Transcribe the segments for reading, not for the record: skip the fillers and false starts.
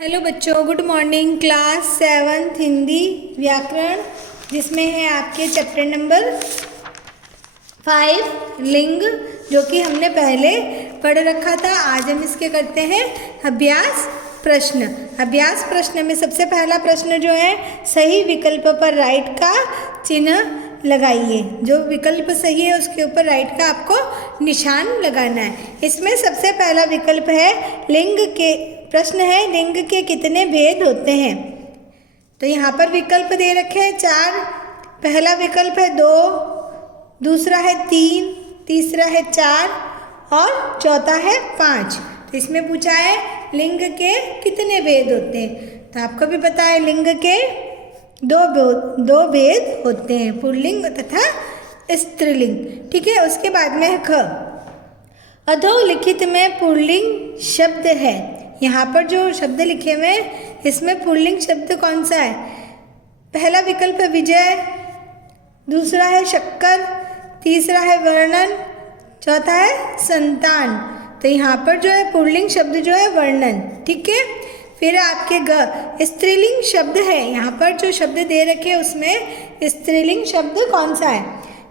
Hello बच्चों, good morning. Class 7 Hindi व्याकरण, जिसमें है आपके चैप्टर नंबर 5 लिंग, जो कि हमने पहले पढ़ रखा था। आज हम इसके करते हैं अभ्यास प्रश्न। अभ्यास प्रश्न में सबसे पहला प्रश्न जो है, सही विकल्प पर राइट का चिन्ह लगाइए। जो विकल्प सही है उसके ऊपर राइट का आपको निशान लगाना है। इसमें सबसे पहला विकल्प है लिंग के, प्रश्न है लिंग के कितने भेद होते हैं। तो यहाँ पर विकल्प दे रखे हैं 4। पहला विकल्प है 2, दूसरा है 3, तीसरा है 4 और चौथा है 5। तो इसमें पूछा है लिंग के कितने भेद होते हैं। तो आपको भी पता है लिंग के दो भेद होते हैं, पुल्लिंग तथा स्त्रीलिंग। ठीक है, उसके बाद में है ख। अधोलिखित में पुल्लिंग शब्द है। यहाँ पर जो शब्द लिखे हुए हैं इसमें पुल्लिंग शब्द कौन सा है। पहला विकल्प है विजय, दूसरा है शक्कर, तीसरा है वर्णन, चौथा है संतान। तो यहाँ पर जो है पुल्लिंग शब्द जो है वर्णन। ठीक है, फिर आपके ग स्त्रीलिंग शब्द है। यहाँ पर जो शब्द दे रखे हैं उसमें स्त्रीलिंग शब्द कौन सा है।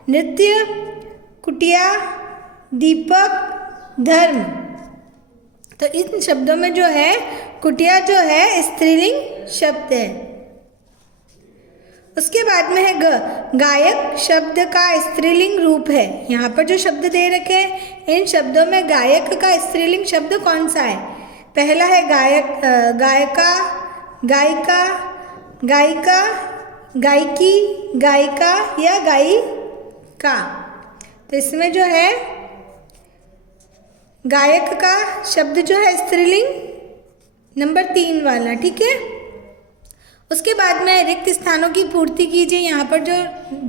नृत्य, कुटिया, दीपक, धर्म। तो इन शब्दों में जो है कुटिया जो है स्त्रीलिंग शब्द है। उसके बाद में है ग, गायक शब्द का स्त्रीलिंग रूप है। यहाँ पर जो शब्द दे रखे हैं इन शब्दों में गायक का स्त्रीलिंग शब्द कौन सा है। पहला है गायक, गायका, गायिका, गायिका, गायकी, गायिका या गायिका। तो इसमें जो है गायक का शब्द जो है स्त्रीलिंग नंबर 3 वाला। ठीक है, उसके बाद में रिक्त स्थानों की पूर्ति कीजिए। यहाँ पर जो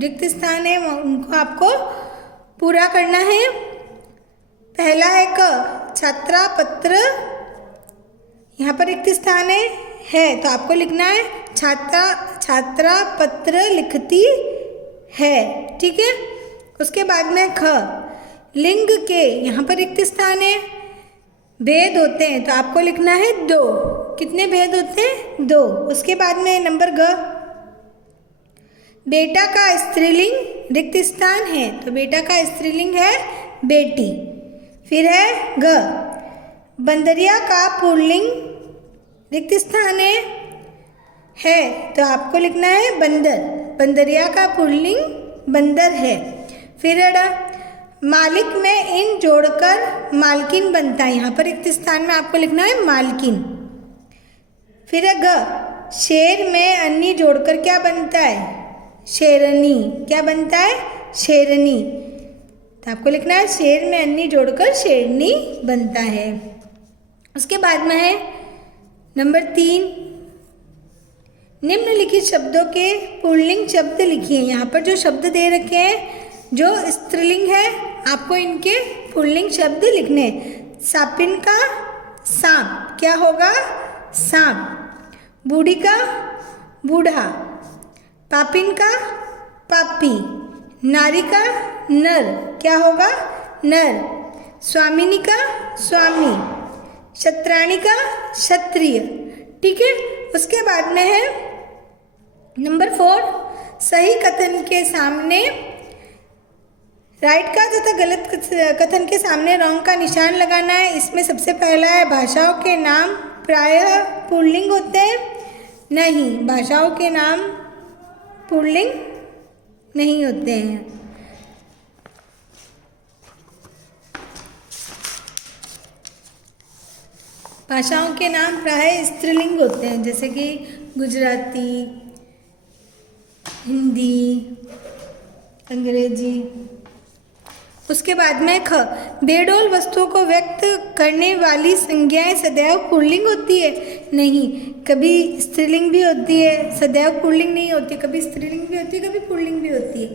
रिक्त स्थान है उनको आपको पूरा करना है। पहला है क, छात्रा पत्र। यहाँ पर रिक्त स्थान है तो आपको लिखना है छात्रा पत्र लिखती है। ठीक है, उसके बाद में ख, लिंग के, यहाँ पर रिक्त स्थान है, भेद होते हैं तो आपको लिखना है 2। कितने भेद होते हैं? 2। उसके बाद में नंबर ग, बेटा का स्त्रीलिंग रिक्त स्थान है तो बेटा का स्त्रीलिंग है बेटी। फिर है ग, बंदरिया का पुल्लिंग रिक्त स्थान है तो आपको लिखना है बंदर। बंदरिया का पुल्लिंग बंदर है। फिर है ड, मालिक में इन जोड़कर मालकिन बनता है। यहाँ पर रिक्त स्थान में आपको लिखना है मालकिन। फिर है ग, शेर में अन्नी जोड़कर क्या बनता है। शेरनी। क्या बनता है? शेरनी। तो आपको लिखना है शेर में अन्नी जोड़कर शेरनी बनता है। उसके बाद में है नंबर 3, निम्नलिखित शब्दों के पुल्लिंग शब्द लिखिए। यहाँ पर जो शब्द दे रखे हैं जो स्त्रीलिंग है आपको इनके पुल्लिंग शब्द लिखने। सापिन का सांप क्या होगा? सांप। बूढ़ी का बूढ़ा। पापिन का पापी। नारी का नर क्या होगा? नर। स्वामिनी का स्वामी। क्षत्राणी का क्षत्रिय। ठीक है, उसके बाद में है नंबर 4, सही कथन के सामने राइट का तथा गलत कथन के सामने रॉन्ग का निशान लगाना है। इसमें सबसे पहला है भाषाओं के नाम प्रायः पुल्लिंग होते हैं। नहीं, भाषाओं के नाम पुल्लिंग नहीं होते हैं। भाषाओं के नाम प्रायः स्त्रीलिंग होते हैं, जैसे कि गुजराती, हिंदी, अंग्रेजी। उसके बाद में ख, बेडौल वस्तुओं को व्यक्त करने वाली संज्ञाएं सदैव पुल्लिंग होती है। नहीं, कभी स्त्रीलिंग भी होती है, सदैव पुल्लिंग नहीं होती। कभी स्त्रीलिंग भी होती है, कभी पुल्लिंग भी होती है।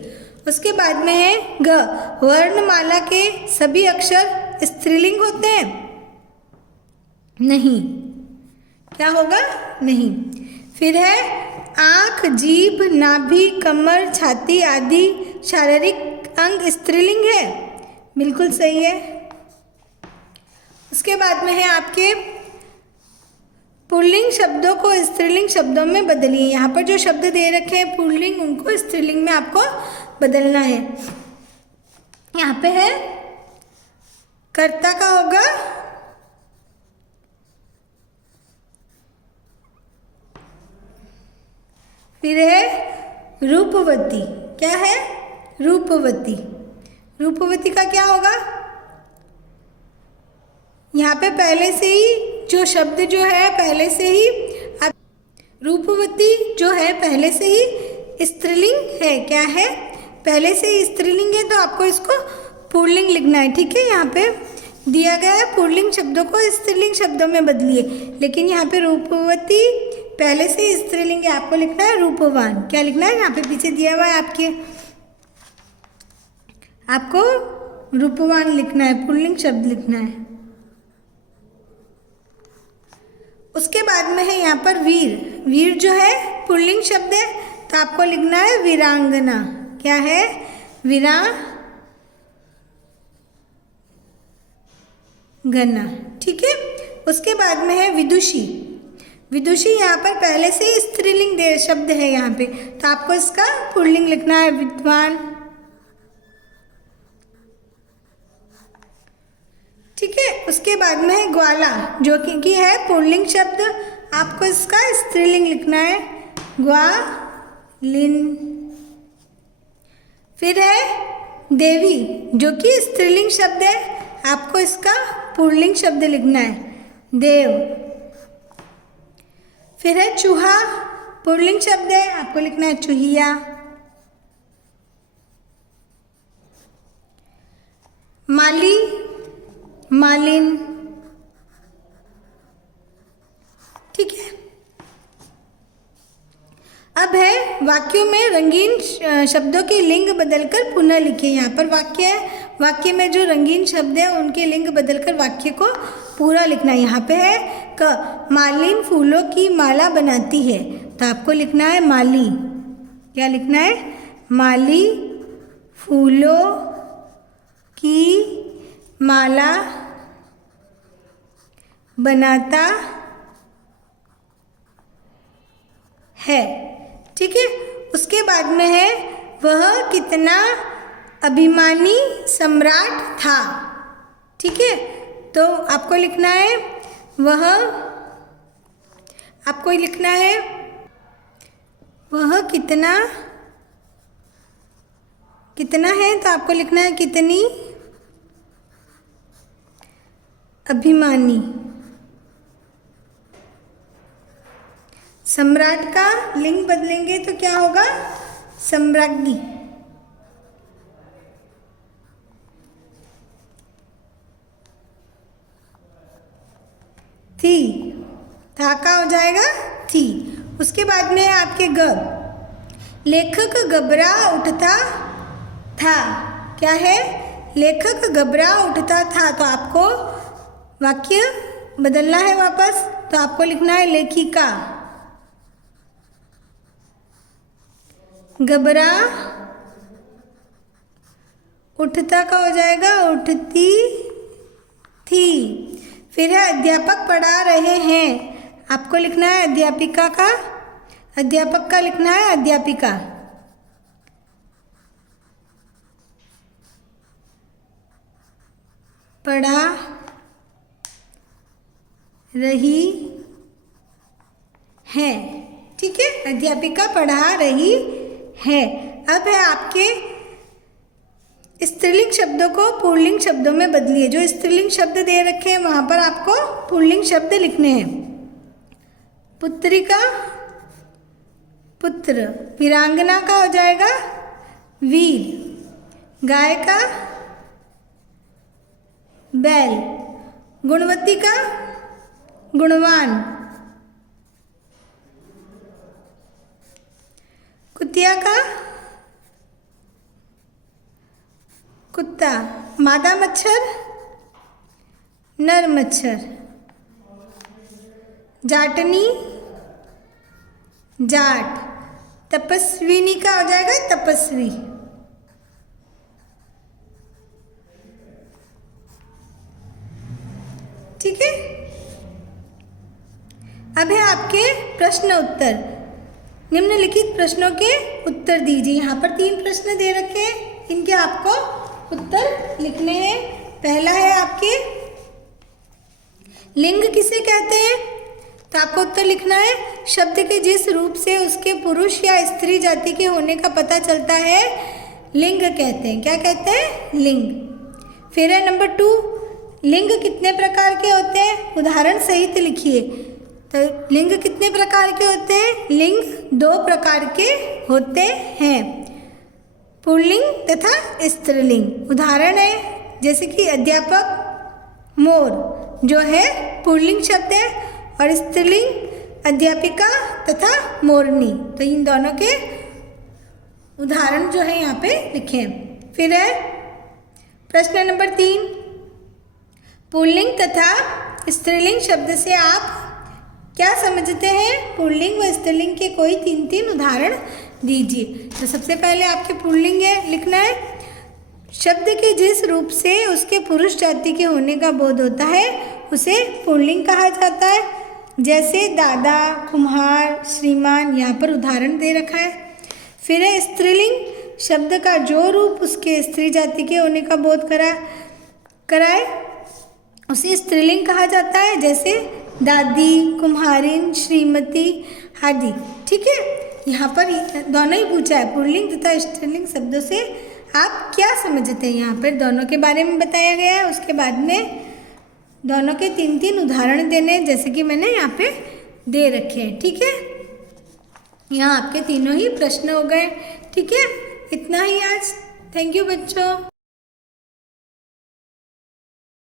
उसके बाद में है ग, वर्णमाला के सभी अक्षर स्त्रीलिंग होते हैं। नहीं। क्या होगा? नहीं। फिर है आँख, जीभ, नाभि, कमर, छाती आदि शारीरिक अंग स्त्रीलिंग है। बिल्कुल सही है। उसके बाद में है आपके पुल्लिंग शब्दों को स्त्रीलिंग शब्दों में बदलिए। यहाँ पर जो शब्द दे रखे हैं पुल्लिंग, उनको स्त्रीलिंग में आपको बदलना है। यहाँ पे है कर्ता का होगा फिर है रूपवती। क्या है? रूपवती। रूपवती का क्या होगा? यहाँ पे पहले से ही जो शब्द जो है पहले से ही रूपवती जो है पहले से ही स्त्रीलिंग है। क्या है? पहले से ही स्त्रीलिंग है, तो आपको इसको पुल्लिंग लिखना है। ठीक है, यहाँ पे दिया गया है पुल्लिंग शब्दों को स्त्रीलिंग शब्दों में बदलिए, लेकिन यहाँ पे रूपवती पहले से ही स्त्रीलिंग है, आपको लिखना है रूपवान। क्या लिखना है? यहाँ पे पीछे दिया हुआ है आपको रूपवान लिखना है, पुल्लिंग शब्द लिखना है। उसके बाद में है यहाँ पर वीर। वीर जो है पुल्लिंग शब्द है, तो आपको लिखना है वीरांगना। क्या है? वीरांगना। ठीक है, उसके बाद में है विदुषी। विदुषी यहाँ पर पहले से ही स्त्रीलिंग शब्द है यहाँ पे, तो आपको इसका पुल्लिंग लिखना है विद्वान। ठीक है, उसके बाद में है ग्वाला, जो कि है पुल्लिंग शब्द, आपको इसका स्त्रीलिंग लिखना है ग्वालिन। फिर है देवी, जो कि स्त्रीलिंग शब्द है, आपको इसका पुल्लिंग शब्द लिखना है देव। फिर है चूहा, पुल्लिंग शब्द है, आपको लिखना है चूहिया। माली, मालिन। ठीक है, अब है वाक्यों में रंगीन शब्दों के लिंग बदलकर पुनः लिखिए। यहाँ पर वाक्य है, वाक्य में जो रंगीन शब्द है उनके लिंग बदलकर वाक्य को पूरा लिखना है। यहाँ पे है क मालिन फूलों की माला बनाती है, तो आपको लिखना है माली। क्या लिखना है? माली फूलों की माला बनाता है। ठीक है, उसके बाद में है वह कितना अभिमानी सम्राट था। ठीक है, तो आपको लिखना है वह कितना है, तो आपको लिखना है कितनी अभिमानी। सम्राट का लिंग बदलेंगे तो क्या होगा? सम्राज्ञी। थी, था का हो जाएगा थी। उसके बाद में है आपके लेखक घबरा उठता था। क्या है? लेखक घबरा उठता था, तो आपको वाक्य बदलना है वापस, तो आपको लिखना है लेखिका। घबरा उठता का हो जाएगा उठती थी। फिर है अध्यापक पढ़ा रहे हैं, आपको लिखना है अध्यापिका का। अध्यापक का लिखना है अध्यापिका। पढ़ा रही है। ठीक है, अध्यापिका पढ़ा रही है। अब है आपके स्त्रीलिंग शब्दों को पुल्लिंग शब्दों में बदलिए। जो स्त्रीलिंग शब्द दे रखे हैं वहां पर आपको पुल्लिंग शब्द लिखने हैं। पुत्रिका, पुत्र। वीरांगना का हो जाएगा वीर। गाय का बैल। गुणवती का गुणवान। कुतिया का कुत्ता। मादा मच्छर नर मच्छर। जाटनी जाट। तपस्विनी का हो जाएगा तपस्वी। ठीक है, अब है आपके प्रश्न उत्तर। निम्नलिखित प्रश्नों के उत्तर दीजिए। यहाँ पर 3 प्रश्न दे रखे हैं, इनके आपको उत्तर लिखने हैं। पहला है आपके लिंग किसे कहते हैं, तो आपको उत्तर लिखना है शब्द के जिस रूप से उसके पुरुष या स्त्री जाति के होने का पता चलता है लिंग कहते हैं। क्या कहते हैं? लिंग। फिर है नंबर 2, लिंग कितने प्रकार के होते हैं, उदाहरण सहित लिखिए। तो लिंग कितने प्रकार के होते हैं? लिंग 2 प्रकार के होते हैं, पुल्लिंग तथा स्त्रीलिंग। उदाहरण है जैसे कि अध्यापक, मोर जो है पुल्लिंग शब्द है, और स्त्रीलिंग अध्यापिका तथा मोरनी। तो इन दोनों के उदाहरण जो है यहाँ पे लिखे हैं। फिर है प्रश्न नंबर 3, पुल्लिंग तथा स्त्रीलिंग शब्द से आप क्या समझते हैं? पुल्लिंग व स्त्रीलिंग के कोई 3 उदाहरण दीजिए। तो सबसे पहले आपके पुल्लिंग है, लिखना है शब्द के जिस रूप से उसके पुरुष जाति के होने का बोध होता है उसे पुल्लिंग कहा जाता है। जैसे दादा, कुम्हार, श्रीमान, यहाँ पर उदाहरण दे रखा है। फिर है स्त्रीलिंग शब्द का जो रूप उसके स्त्री जाति के होने का बोध कराए उसे स्त्रीलिंग कहा जाता है। जैसे दादी, कुम्हारिन, श्रीमती आदि। ठीक है, यहाँ पर दोनों ही पूछा है, पुल्लिंग तथा स्त्रीलिंग शब्दों से आप क्या समझते हैं। यहाँ पर दोनों के बारे में बताया गया है। उसके बाद में दोनों के 3 उदाहरण देने जैसे कि मैंने यहाँ पे दे रखे हैं। ठीक है, यहाँ आपके तीनों ही प्रश्न हो गए। ठीक है, इतना ही आज। थैंक यू बच्चों।